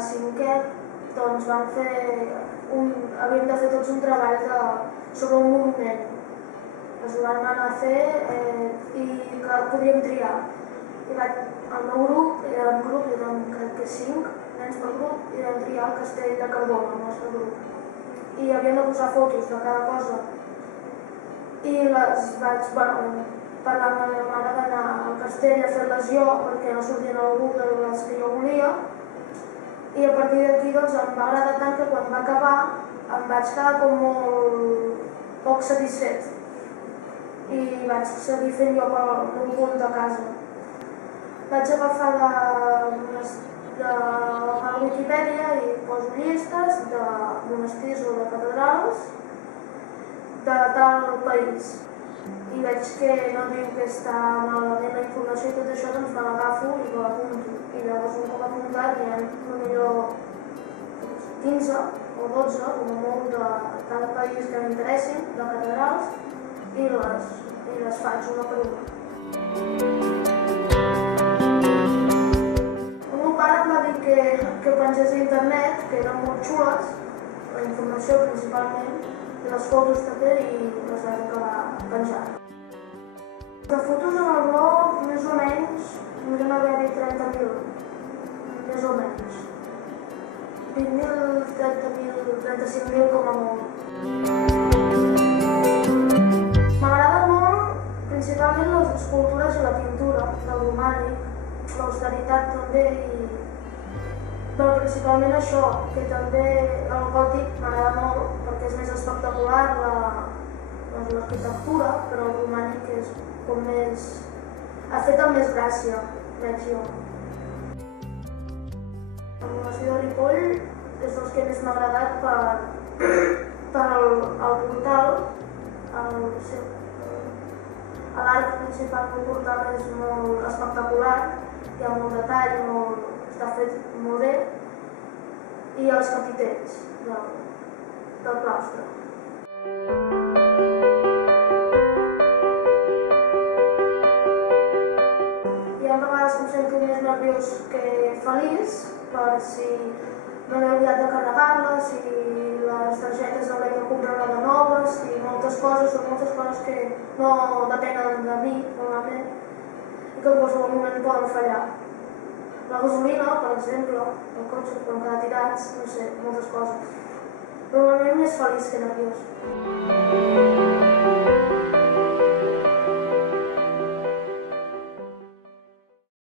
cinquè doncs havíem de fer tots un treball sobre un monument. Ens ho van anar a fer i que podíem triar. El meu grup, érem crec que 5 nens per grup, i vam triar el castell de Cardona, el nostre grup. I havíem de posar fotos de cada cosa. I vaig parlar amb la meva mare d'anar al castell a fer-les jo, perquè no sortien a Google les que jo volia. I a partir d'aquí em va agradar tant que quan va acabar em vaig quedar com molt poc satisfet. I vaig seguir fent jo pel meu punt de casa. Vaig agafar a Wikipedia i poso llistes de monestirs o de catedrals de tal país. I veig que no diu que està malament la informació i tot això, doncs me l'agafo i ho apunto. I llavors un cop apuntat hi ha potser 15 o 12, com a molt, de cada país que m'interessin, de catedrals, i les faig una per una. El meu pare em va dir que pengés a internet, que eren molt xules, la informació principalment, i les fotos també, i les vaig acabar penjant. De fotos en el blog, més o menys, podríem haver-hi 30.000, més o menys. 20.000, 30.000, 35.000 com a molt. M'agrada molt, principalment, les escultures i la pintura del romànic, l'austeritat també, però principalment això, que també el gòtic m'agrada molt perquè és més espectacular l'arquitectura, però el romànic és com més... ha fet amb més gràcia, veig jo. El monestir de Ripoll és dels que més m'ha agradat per el portal. L'arc principal del portal és molt espectacular, hi ha molt detall, està fet molt bé, i els capitells del claustre. Hi ha vegades que em sento més nerviós que feliç, per si no he oblidat de carregar-les, si les targetes hauré de comprar-ne de noves, si moltes coses que no depenen de mi, normalment, i que en qualsevol moment poden fallar. La gasolina, per exemple, el cotxe quan queda tirats, no sé, moltes coses. Però normalment més feliç que nerviós.